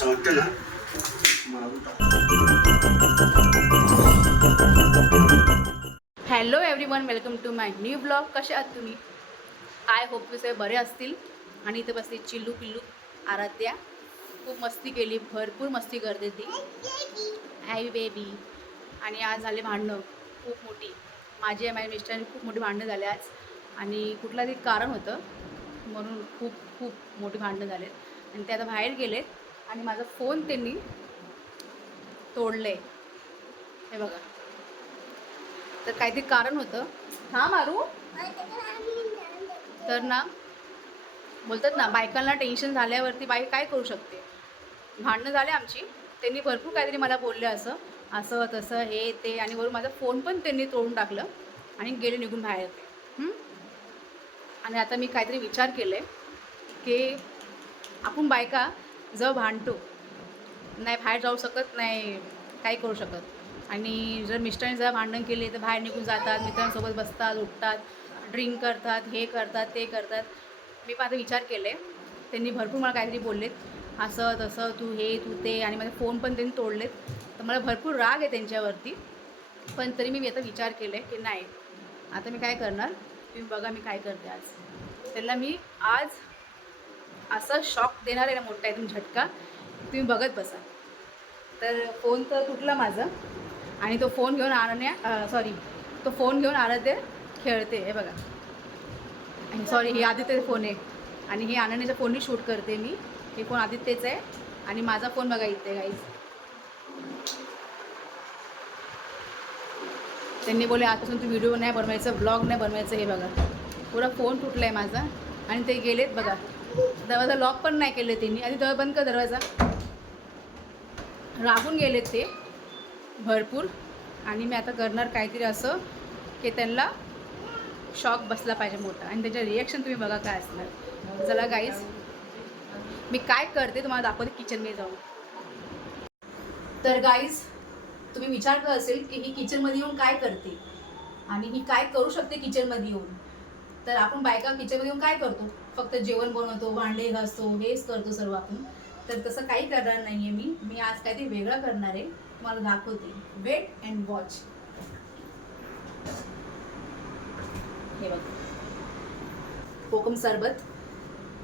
असं वाटतं ना? Hello everyone welcome to my new blog कसे आहात तुम्ही? आय होप विषय बरे असतील. आणि इथे बसली चिल्लू पिल्लू आराध्या. खूप मस्ती केली भरपूर मस्ती करते ती. आय बेबी आणि आज झाले भांडणं. खूप मोठी. माझी आणि माझ्या मिस्टरांनी खूप मोठी भांडणं झाले आज. आणि कुठलं तरी कारण होतं. म्हणून खूप खूप मोठी भांडणं झालेत. आणि ते आता बाहेर गेलेत. आणि माझा फोन त्यांनी तोडलं हे बघा. तर काहीतरी कारण होतं. हा मारू? तर ना बोलतात ना बायकांना टेन्शन झाल्यावरती बाई काय करू शकते? भांडणं झाले आमची. त्यांनी भरपूर काहीतरी मला बोलले असं. असं तसं हे ते आणि वरून माझा फोन पण त्यांनी तोडून टाकलं आणि गेले निघून बाहेर. ते आणि आता मी काहीतरी विचार केले की आपण बायका जर भांडतो नाही बाहेर जाऊ शकत नाही काही करू शकत. आणि जर मिस्टरांनी जर भांडण केले तर बाहेर निघून जातात मित्रांसोबत बसतात उठतात ड्रिंक करतात हे करतात ते करतात. मी पण आता विचार केले. त्यांनी भरपूर मला काहीतरी बोललेत. असं तसं तू हे तू ते आणि माझे फोन पण त्यांनी तोडलेत. तर मला भरपूर राग आहे त्यांच्यावरती. पण तरी मी आता विचार केले की नाही आता मी काय करणार? तुम्ही बघा मी काय करते आज. त्यांना मी आज असा शॉक देणार आहे ना मोठा एकदम झटका तुम्ही बघत बसा. तर फोन तर तुटला माझा आणि तो फोन घेऊन आणण्या सॉरी तो फोन घेऊन आराध्य खेळते हे बघा. आणि सॉरी हे आदित्य फोन आहे. आणि हे अनन्याच्या फोननी शूट करते मी. हे फोन आदित्यच आहे. आणि माझा फोन बघा इथे गाईज त्यांनी बोले आजपासून तू व्हिडिओ नाही बनवायचं ब्लॉग नाही बनवायचं हे बघा. पुरा फोन तुटला आहे माझा. आणि ते गेलेत बघा. दरवाजा लॉक पण नाही केले त्यांनी. आधी तेव्हा बंद कर दरवाजा. राबून गेलेत ते. भरपूर. आणि मी आता करणार काहीतरी असं की त्यांना शॉक बसला पाहिजे मोठा. आणि त्याचं रिॲक्शन तुम्ही बघा काय असणार. चला गाईज मी काय करते तुम्हाला दाखवते किचनमध्ये जाऊन. तर गाईज तुम्ही विचार करत असेल की ही किचनमध्ये येऊन काय करते? आणि ही काय करू शकते किचनमध्ये येऊन? तर आपण बायका किचनमध्ये येऊन काय करतो? फक्त जेवण बनवतो भांडे घासतो हेच करतो सर्व आपण. तर तसं काही करणार नाही आहे मी. मी आज काहीतरी वेगळं करणार आहे. तुम्हाला दाखवते. वेट अँड वॉच हे बघ. कोकम सरबत.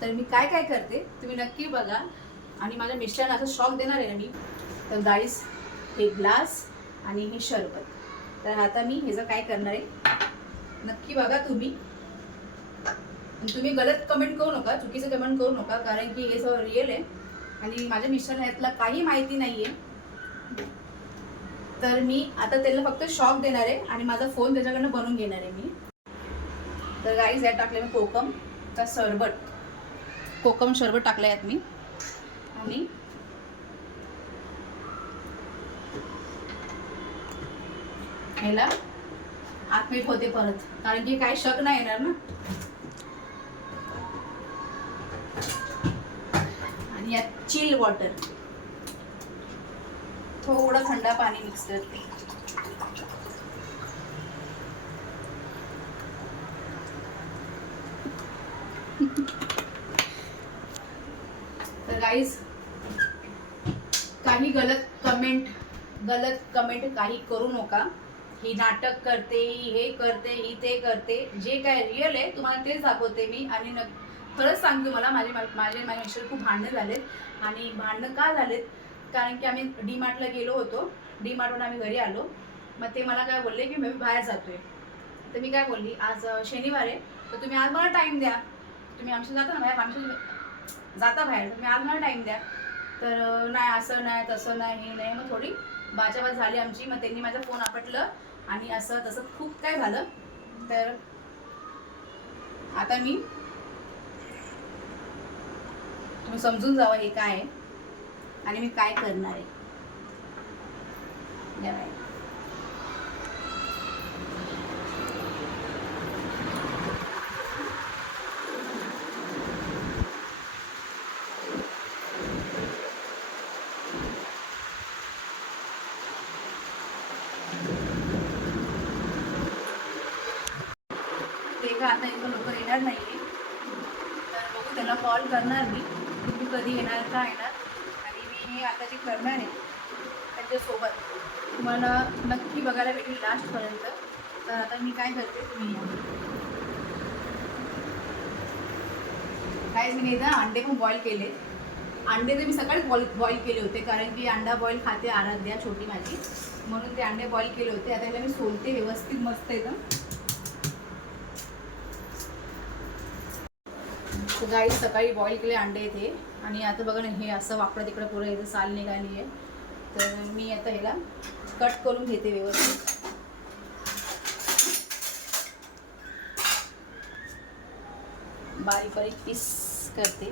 तर मी काय काय करते? तुम्ही नक्की बघा. आणि माझ्या मिस्टरांना असं शॉक देणार आहे मी. तर गाईस हे ग्लास आणि हे शरबत. तर आता मी ह्याचं काय करणार आहे नक्की बघा तुम्ही. तुम्ही गलत कमेंट करू नका चुकीचं कमेंट करू नका कारण की हे सगळं रिअल आहे. आणि माझ्या मिस्टरला यातला काही माहिती नाही आहे तर मी आता त्याला फक्त शॉक देणार आहे आणि माझा फोन त्याच्याकडनं बनवून घेणार आहे मी. तर गाईज यात टाकले मी कोकमचा सरबत. कोकम शरबत टाकलं यात मी. आणि ह्याला आतमीट होते परत. कारण की काही शक नाही येणार ना. Chill water. थोडं थंड पाणी मिक्स करते. तर गाईज काही गलत कमेंट गलत कमेंट काही करू नका. ही नाटक करते ही हे करते ही ते करते. जे काय रिअल आहे तुम्हाला तेच दाखवते मी. आणि न खरंच सांगतो मला माझे माझे माझे मिस्टर खूप भांडणं झालेत. आणि भांडणं का झालेत? कारण की आम्ही डी मार्टला गेलो होतो. डी मार्टवरून आम्ही घरी आलो. मग ते मला काय बोलले की मी बाहेर जातोय. तर मी काय बोलली आज शनिवार आहे. तर तुम्ही आज मला टाईम द्या. तुम्ही आमच्या जाता ना बाहेर आमच्या जाता बाहेर. तुम्ही आज मला टाईम द्या. तर नाही असं नाही तसं नाही हे नाही. मग थोडी बाजाबाज झाली आमची. मग त्यांनी माझा फोन आपटलं. आणि असं तसं खूप काय झालं. तर आता मी तुम्ही समजून जावं हे काय आहे. आणि मी काय करणार आहे. या ते का आता इथं लोक येणार नाही तर बघू त्यांना कॉल करणार मी. कधी येणार का येणार? आणि मी आता जे करणार आहे त्यांच्यासोबत तुम्हाला नक्की बघायला भेटेल लास्टपर्यंत. तर आता मी काय करते तुम्ही काय मी एकदा अंडे पण बॉईल केले. अंडे तर मी सकाळीच बॉईल बॉईल केले होते कारण की अंडा बॉईल खाते आराध्या छोटी माझी. म्हणून ते अंडे बॉईल केले होते. आता मी सोलते व्यवस्थित मस्त एकदम. गाई सकाळी बॉईल केले अंडे येते आणि आता बघा ना हे असं वाकडं तिकडं पुरं इथं साल निघाली आहे तर मी आता ह्याला कट करून घेते व्यवस्थित. बारीक बारीक पीस करते.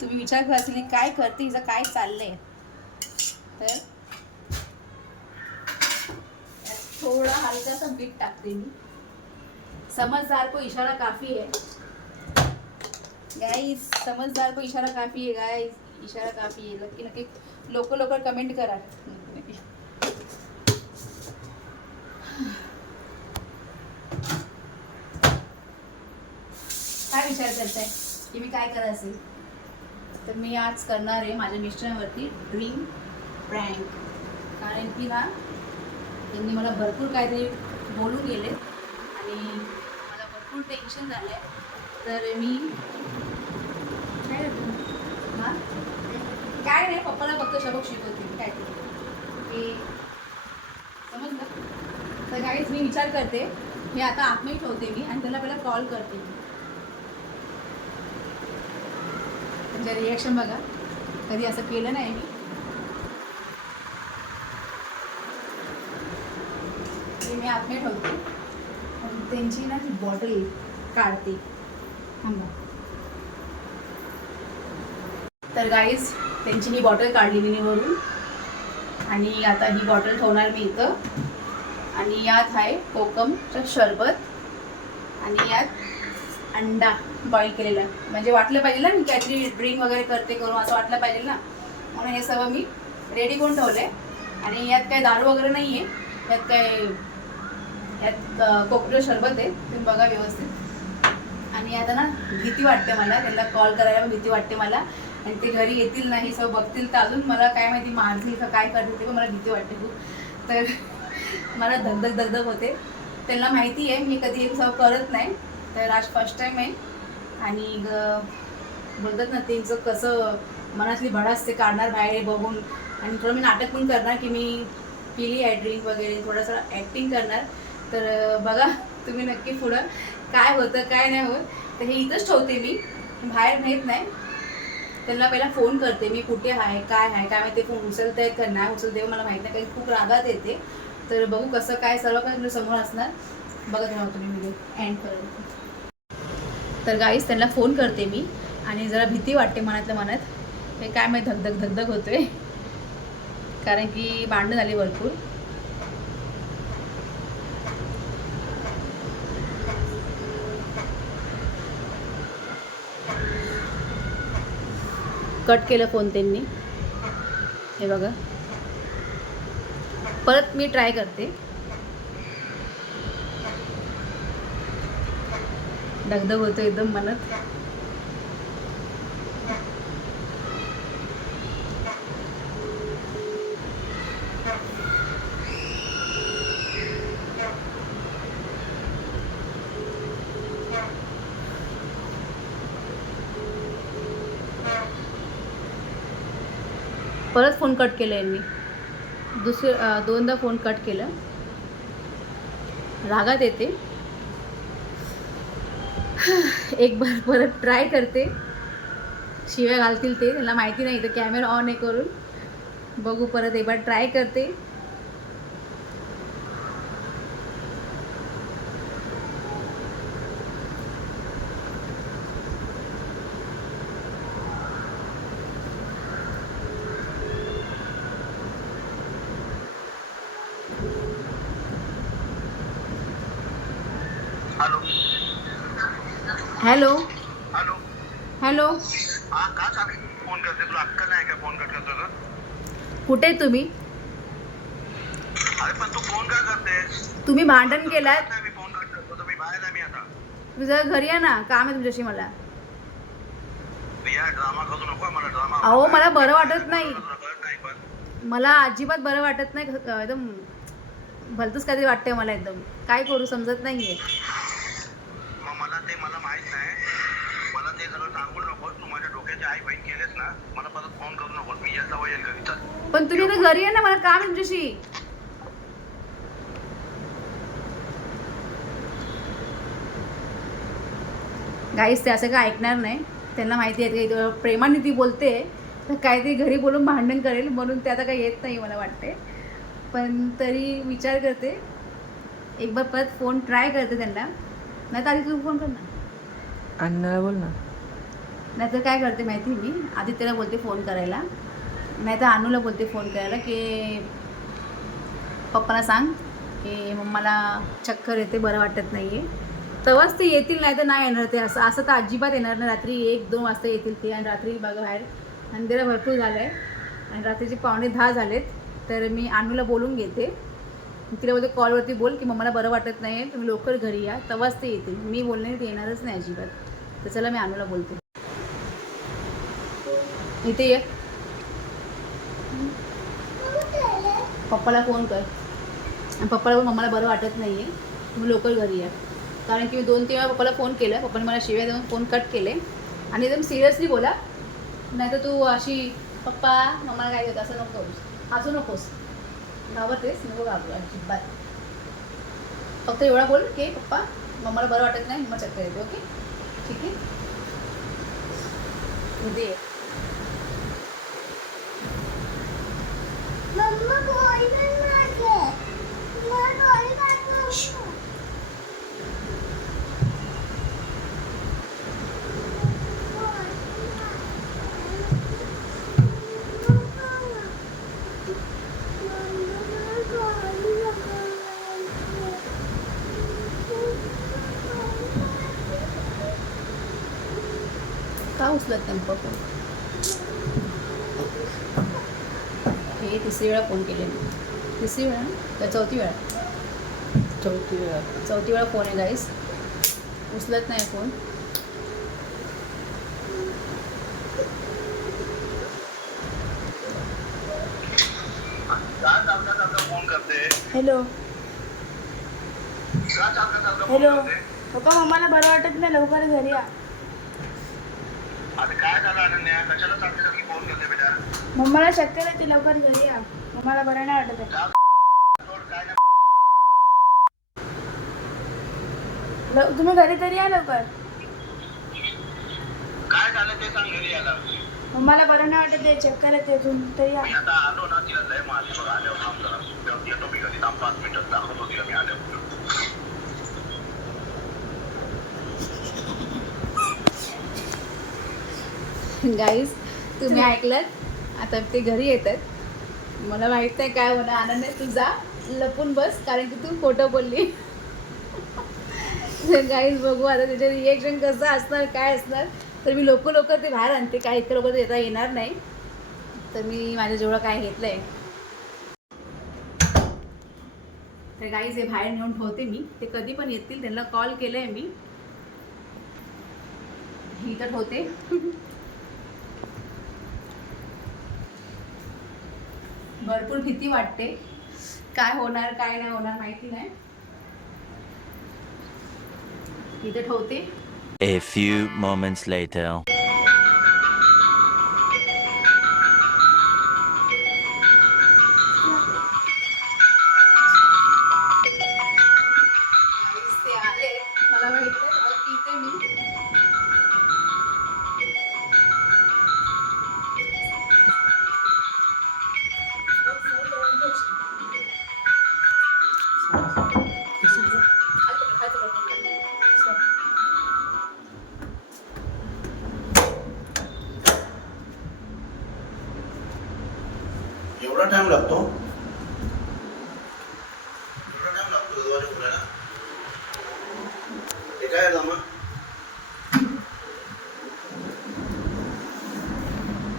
तुम्ही विचार करते काय करते हिचं काय चाललंय. तर थोडा थोडा हलकासा बीट टाकते मी. समजदार को इशारा काफी आहे गाईज समजदार को इशारा काफी है गाईज इशारा काफी है. नक्की नक्की लोक लोक कमेंट करा. काय विचार करताय? की मी काय करायचे असेल तर मी आज करणार आहे माझ्या मिस्टरांवरती ड्रीम प्रँक कारण की ना त्यांनी मला भरपूर काहीतरी बोलून गेले. आणि मला भरपूर टेन्शन झालं आहे तर मी काय करते? हा? काय नाही पप्पाला फक्त सबक शिकवते काय ते समज समजलं? तर काहीच मी विचार करते. मी आता आत्मही ठेवते मी आणि त्याला पहिला कॉल करते मी. म्हणजे त्यांच्या रिॲक्शन बघा. कधी असं केलं नाही मी. ते मी आत्मे ठेवते आणि त्यांची ना ती बॉटल काढते. थांबा. तर गाईज त्यांची ही बॉटल काढली मी वरून आणि आता ही बॉटल ठेवणार मी इथं. आणि यात आहे कोकमचं शरबत. आणि यात अंडा बॉईल केलेला. म्हणजे वाटलं पाहिजे ना मी काहीतरी ड्रिंक वगैरे करते करून असं वाटलं पाहिजे ना. म्हणून हे सगळं मी रेडी करून ठेवलं आहे आणि यात काय दारू वगैरे नाही आहे यात काय यात अं, कोकमचं शरबत आहे. तुम्ही बघा व्यवस्थित. आणि आता ना भीती वाटते मला. त्यांना कॉल करायला भीती वाटते मला. आणि ते घरी येतील नाही सगळं बघतील. तर अजून मला काय माहिती मारतील का काय करतील ते मला भीती वाटते खूप. तर मला धगधग धगधग होते. त्यांना माहिती आहे मी कधी हे सगळं करत नाही. तर आज फर्स्ट टाईम आहे. आणि बोलतात ना त्यांचं कसं मनातली भडास ते काढणार बाहेर हे बघून. आणि थोडं मी नाटक पण करणार की मी पिली आहे ड्रिंक वगैरे थोडंसं ॲक्टिंग करणार. तर बघा तुम्ही नक्की पुढं काय होतं काय नाही होत. तर हे इथंच ठेवते मी. बाहेर नेत नाही. त्यांना पहिला फोन करते मी कुठे आहे काय आहे काय माहिती फोन उचलत आहेत का नाही उचलते मला माहीत नाही काही खूप रागात येते. तर बघू कसं काय सर्व काय समोर असणार. बघत राहा तुम्ही व्हिडिओ एंड तर गाईस त्यांना फोन करते मी आणि जरा भीती वाटते मनातल्या मनात. हे काय माहिती धगधग धगधग होतोय. कारण की भांडणं झाली भरपूर. कट केलं फोन त्यांनी. हे बघा. परत मी ट्राय करते. दगदग होतो एकदम मनात. परत फोन कट केला यांनी. दुसरे दोनदा फोन कट केलं. रागात येते. एक बार परत ट्राय करते. शिव्या घालतील ते. त्यांना माहिती नाही तर कॅमेरा ऑन आहे करून. बघू परत एक बार ट्राय करते हॅलो हॅलो हॅलो हॅलो हा का चालेल फोन करते तुला अक्कल नाही का फोन कट करतो तर कुठे तुम्ही? तुम्ही भांडण आता तुम्ही जरा घरी या ना काम आहे तुमच्याशी मला. अहो, मला बरं वाटत नाही. मला अजिबात बरं वाटत नाही एकदम भलतंच काहीतरी वाटतंय मला एकदम. काय करू समजत नाहीये. मला ते मला माहीत ते सगळं सांगू नको. तू माझ्या डोक्याची आई बहीण केलेस ना मला परत फोन करू नको. मी येत जावं येईल घरी. चल. पण तुम्ही आता घरी आहे ना मला काम आहे तुमच्याशी? गाईस ते असं काय ऐकणार नाही. त्यांना माहिती आहे की प्रेमाने ती बोलते. तर काहीतरी घरी बोलून भांडण करेल म्हणून ते आता काही येत नाही मला वाटते. पण तरी विचार करते. एक बार परत फोन ट्राय करते त्यांना. नाही तर आधी तू फोन कर ना. अण्णाला बोल ना. नाहीतर काय करते माहिती मी? आदित्यला बोलते फोन करायला. नाहीतर अनुला बोलते फोन करायला की पप्पाला सांग की मला चक्कर येते बरं वाटत नाही आहे तेव्हाच ते येतील नाही तर नाही येणार ते. असं असं तर अजिबात येणार नाही. रात्री एक दोन वाजता येतील ते आणि रात्री बघा बाहेर. अंधेरा भरपूर झालं आहे आणि रात्रीचे पावणे दहा झालेत. तर मी अनुला बोलून घेते. तिला बोलते कॉलवरती बोल की मम्माला बरं वाटत नाही आहे तुम्ही लवकर घरी या. तेव्हाच ते येतील. मी बोलणे ते येणारच नाही अजिबात. तर चला मी अनुला बोलते. इथे ये. पप्पाला फोन कर. पप्पाला मम्माला बरं वाटत नाही आहे तुम्ही लवकर घरी या. कारण की मी दोन तीन वेळा पप्पाला फोन केला. पप्पाने मला शिव्या देऊन फोन कट केले. आणि एकदम सिरियसली बोला. नाही तर तू अशी पप्पा मम्माला काय देत असं नकोस हसू नकोस. घाबरतेस नको घाबरू अजिबात. फक्त एवढा बोल की पप्पा मम्माला बरं वाटत नाही मग चक्कर येते ओके? ठीक आहे? उद्या ये. मम्मा बॉल पण मागे मला बॉल पाठव का उचलत नाही पप्पा हे तिसरी वेळा फोन केले मी. तिसरी वेळा? का चौथी वेळा? चौथी वेळा. चौथी वेळा फोन आहे गाईस उचलत नाही फोन. का चालता चालता फोन करते हॅलो. हॅलो. पप्पा मम्माला बरं वाटत नाही. लवकर घरी या. आता काय झालं अनन्या? कशाला मम्माला चक्कर येते लवकर घरी या. मम्माला बरं नाही वाटत आहे. नाही तुम्ही घरी तरी या लवकर. काय झालं ते सांग घरी यायला. मम्माला बरं नाही वाटत आहे चक्कर येते अजून. तरी या. आता आलो ना तिला लय मारली बघ आल्यावर थांब जरा. येतो मी घरी थांब पाच मिनिटात दाखवतो तिला मी आल्यावर. गाईस तुम्ही ऐकलात. आता ते घरी येतात. मला माहीत नाही काय होणार. आनंद आहे तू जा. लपून बस कारण की तू खोटं बोलली. गाईज बघू आता त्याचे रिएक्शन कसं असणार काय असणार. तर मी लोक लोक ते बाहेर आणते. काय इतकं लोक येता येणार नाही. तर मी माझ्या जेवढं काय घेतलं आहे तर गाईज हे बाहेर नेऊन ठेवते मी. ते कधी पण येतील. त्यांना कॉल केलं आहे मी ही तर ठेवते. भरपूर भीती वाटते. काय होणार काय नाही होणार माहिती नाही. इथे ठेवते. A few moments later.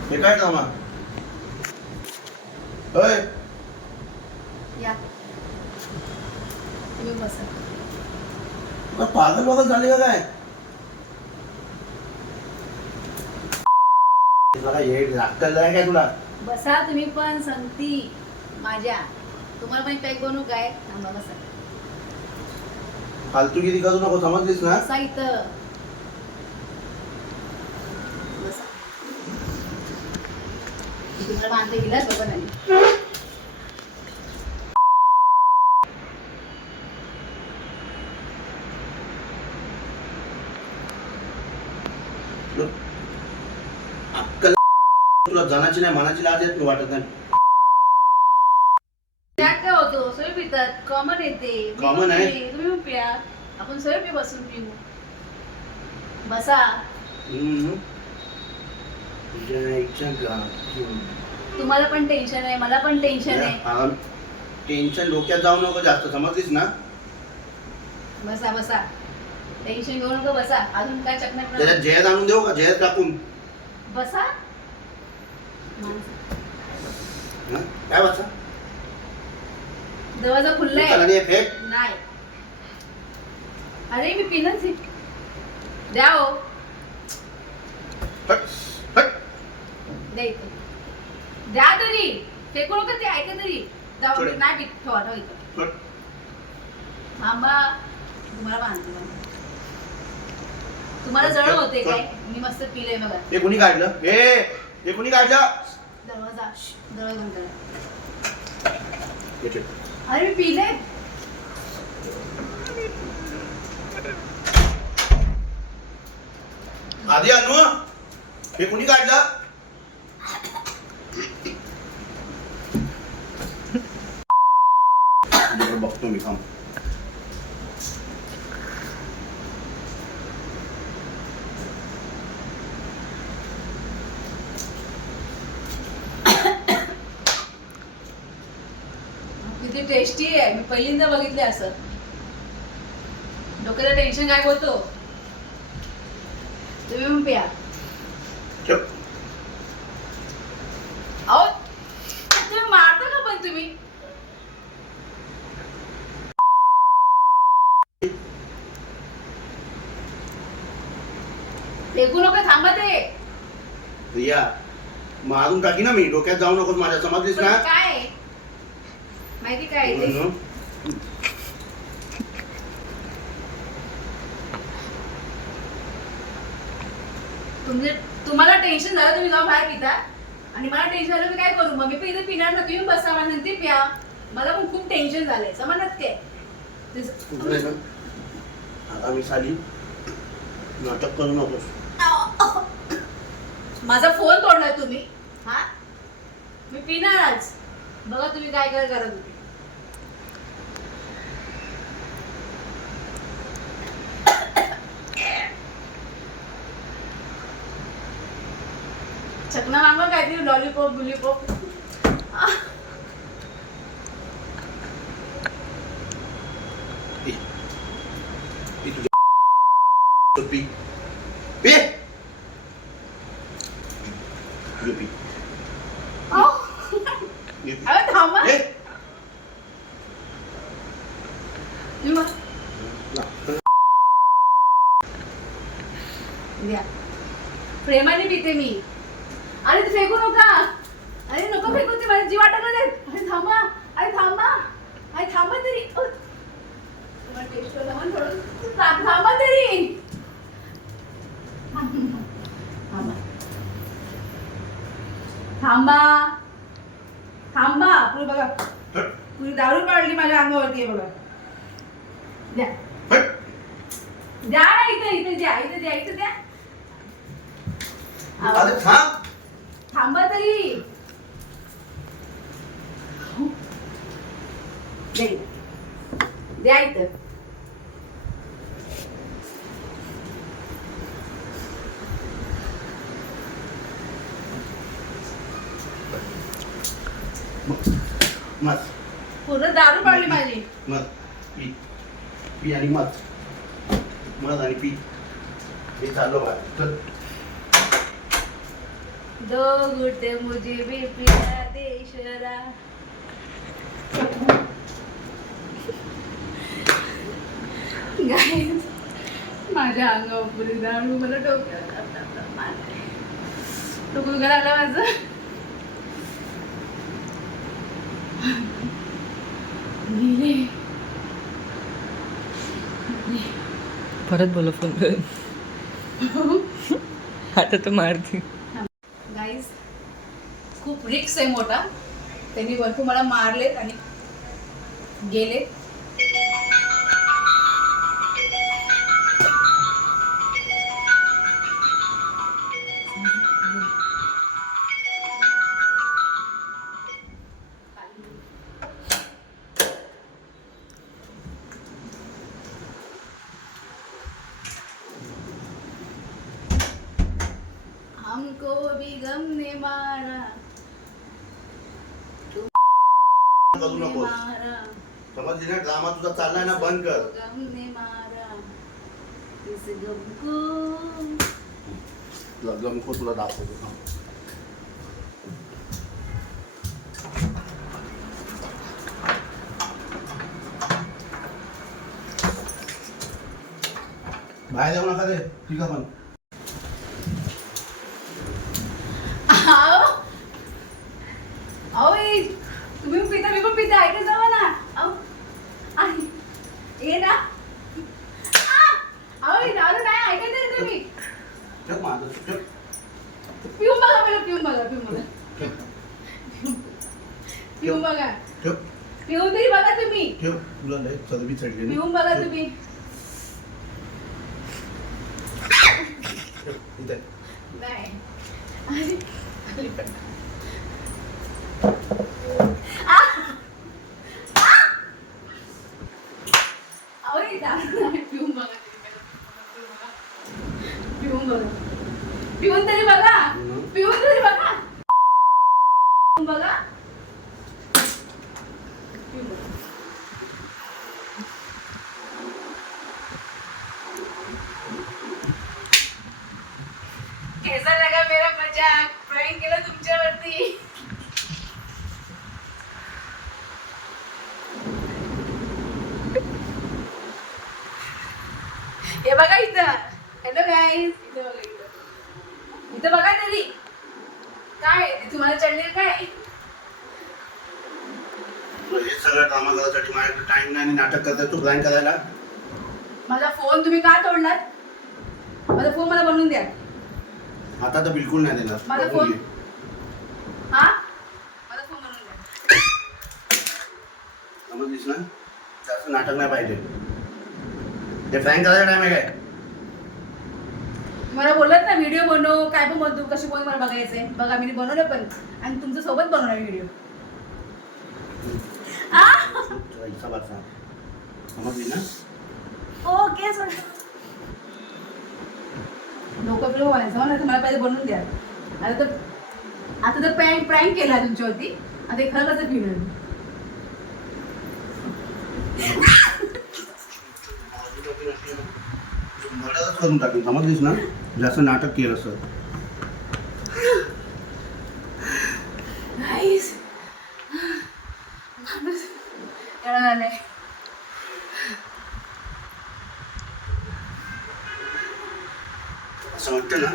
हे काय या. तुम्ही बसा. मग पागल झाले का काय? हे लागतं जाय काय तुला? बसा तुम्ही पण संगती माझ्या. तुम्हाला पण पॅक बनवू काय? थांबा बसा. फालतू किती करू नको समजलीस ना? बसा इथं. तुला जनाची नाही मनाची लाज येत वाटत नाही. त्यात काय होतो? सोय पितात. कॉमन येते Common पण आहे. पिते, तुम्ही पण प्या. आपण सोय पी बसून पिऊ. बसा. हम्म. तुम्हाला पण टेन्शन आहे मला पण टेन्शन आहे. टेन्शन डोक्यात जाऊ नको जास्त समजलीस ना? बसा बसा. टेन्शन घेऊ नको बसा. अजून काय त्याच्यात चकण्या जयत आणून देऊ का? जयत टाकून बसा. माणसं. हा? काय वाचा दरवाजा खुल्ला आहे नाही फेक. नाही. अरे मी पिनच आहे. द्या हो. फट फट द्या इथे द्या तरी. फेकू नका ते ऐका तरी. जाऊ. नाही पित ठेवा ठेवा इथं. तुम्हाला बांधते बांधते. तुम्हाला जळ होते काय? मी मस्त पिले बघा. हे कोणी काढलं? हे हे कोणी काढलं? दरवाजा. श्श, दरवाजा बंद करा. हे ठेव. अरे मी पिले आधी आणू हे कोणी काढलं बरं, बघतो मी थांब किती टेस्टी आहे मी पहिल्यांदा बघितले असं डोक्याला टेन्शन काय बोलतो तुम्ही पण पिया. अहो तुम्ही मारता का पण तुम्ही फेकू नका थांबा ते रिया मारून टाकी ना मी डोक्यात जाऊ नकोस माझ्या समजलीस पण ना काय आहे? माहिती काय आहे ते? म्हणून. तुमचे तुम्हाला टेन्शन झालं तुम्ही जाऊन बाहेर पिता. आणि मला टेन्शन झालं मी काय करू? मग मी पण इथे पिणार ना तुम्ही बसा मला नंतर प्या. मला पण खूप टेन्शन झालंय समजत काय? आता मी साली नाटक करू नकोस. माझा फोन तोडलाय तुम्ही. हा? मी पिणारच बघा तुम्ही काय काय करत होते. काहीतरी लॉलीपॉप बुलीपॉप पी. पी तुझ्या पी पी ये पी ये पी. अरे थांबा ये. तुम्ही मग- ना. द्या प्रेमाने पिते मी अरे ते फेकू नका अरे नको फेकू ते माझ्या जीव वाटत नाही अरे थांबा अरे थांबा अरे थांबा तरी अ. तुम्हाला taste वर लावून थोडं- था- थांबा तरी. थांबा पुढे बघा हट. पुढे दारू पाडली माझ्या अंगावरती आहे बघा द्या हट. द्या ना इथे इथे द्या इथे द्या इथे द्या अरे थांब थांबा तरी द्या इथं. द्या इथं मत पूर्ण दारू पाडली माझी मत पी पी आणि मत मत आणि पी हे चाललो बा तर दो मुझे भी पिया दे माझ्या अंगावर पुरी दारू मला डोक्यात तो गुलगा लागला माझं? गेले परत बोला फोन करून. आता तर मारते. गाईज खूप रिक्स आहे मोठा. त्यांनी भरपूर मला मारले आणि गेले नकोस मारा. समजली ना ड्रामा तुझा चाललाय ना बंद कर. गम ने मारा. इस गम को तुला गमको तुला दाखवतो. बाहेर जाऊ नका रे ठीक आहे पण आओ. आओ ए, तुम्ही पिता मी पण पिता. ऐकत जावा ना ये ना. आ! आओ हे दारू नाही ऐकत आहे तुम्ही. पिऊन बघा पिऊन बघा पिऊन बघा. ठेव. पिऊन बघा. ठेव. पिऊन तरी बघा तुम्ही. पिऊन बघा तुम्ही. नाही आणि खाली पड. आ! आ! अहो, हे दारू नाही. पिऊन बघा तुम्ही. पिऊन बघा पिऊन तरी बघा हम्म. पिऊन तरी बघा पिऊन बघा पिऊन बघा कैसा लगा मेरा मजाक प्रँक केलं तुमच्यावरती हे बघा इथं हॅलो गाईज इथं बघा इथं इथं बघा तरी काय ते तुम्हाला चढले काय मग हे सगळं ड्रामा करायसाठी माझ्याकडे टाइम नाही आणि प्लॅन करायला? माझा फोन तुम्ही का तोडलात? माझा फोन मला बनवून द्या. आता तर बिलकुल नाही देणार. माझा बघून फोन? घे. हा? माझा फोन बनवून द्या. समजलीस ना? जास्त नाटक नाही पाहिजे. ते फ्रँक करायचा टाइम आहे काय? मला बोलत ना व्हिडिओ बनव काय पण बनतो कशी पण मला बघायचंय. बघा मी बनवलं पण. आणि तुमच्यासोबत बनवणार व्हिडिओ तुला हिसाबात सांग. समजली ना ओके सर डोकं बिलो बनायचं मला मला पहिले बनवून द्या. आता तर आता तर प्रँक प्रँक केला तुमच्यावरती. आता खरं कसं मर्डरच करून टाकेन. समजलीस ना जास्त नाटक केलं असं नाईस माणूस एवढं झालंय असं वाटतं ना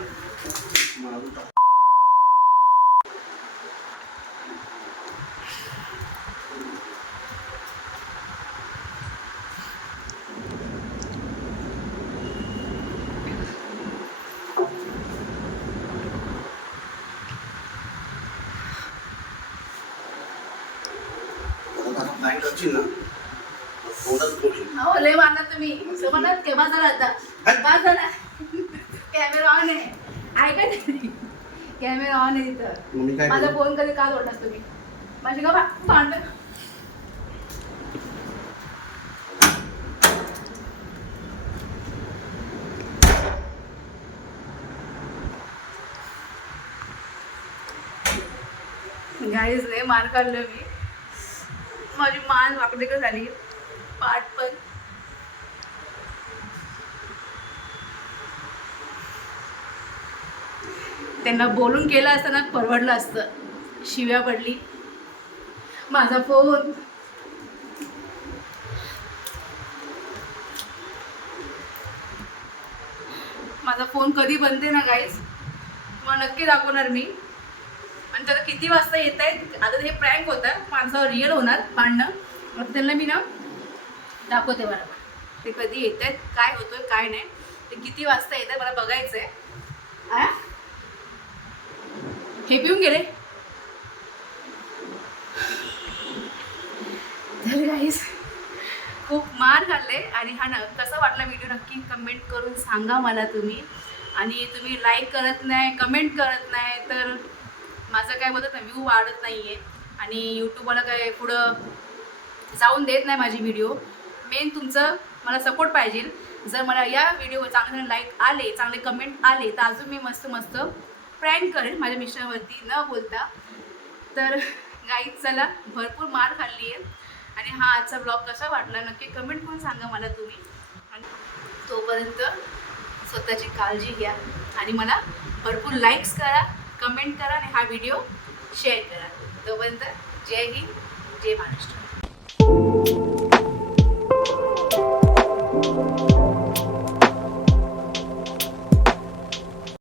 मारून टाक. परत आता plan करशील ना? लय तुम्ही. असं म्हणत केव्हा झाला आता. केव्हा झाला कॅमेरा ऑन आहे. नाही कॅमेरा ऑन आहे मग मी तिथं काय माझा करू? फोन कधी का तोडलास तुम्ही? माझी का भा- भांडण. गाडीच लय मान काढलं मी. माझी मान वाकडे का झाली? पाठ पण. त्यांना बोलून केलं असताना परवडलं असतं. शिव्या पडली. माझा फोन. माझा फोन कधी बनते ना गाईस मग नक्की दाखवणार मी. आणि त्याला किती वाजता येत आहेत आता हे प्रँक होतं. माणसावर रिअल होणार भांडणं. मग त्यांना मी ना दाखवते बरोबर ते कधी येत आहेत काय होतोय काय नाही. ते किती वाजता येत आहे मला बघायचं आहे हे पिऊन गेले. गाईस खूप मार खाल्ले. आणि हा न कसा वाटला व्हिडिओ नक्की कमेंट करून सांगा मला तुम्ही. आणि तुम्ही लाईक करत नाही कमेंट करत नाही तर माझं काय बोलतात ना व्ह्यू वाढत नाही आहे आणि यूट्यूबवाला काय पुढं जाऊन देत नाही माझी व्हिडिओ मेन तुमचं मला सपोर्ट पाहिजे. जर मला या व्हिडिओवर चांगले चांगले लाईक आले चांगले कमेंट आले तर अजून मी मस्त मस्त प्रँक करेन माझ्या मिस्टरवरती न बोलता. तर गाईत चला भरपूर मार खाल्ली आहे. आणि हा आजचा ब्लॉग कसा वाटला नक्की कमेंट करून सांगा मला तुम्ही. आणि तोपर्यंत स्वतःची काळजी घ्या. आणि मला भरपूर लाईक्स करा. कमेंट करा आणि हा व्हिडिओ शेअर करा. तोपर्यंत जय हिंद जय महाराष्ट्र.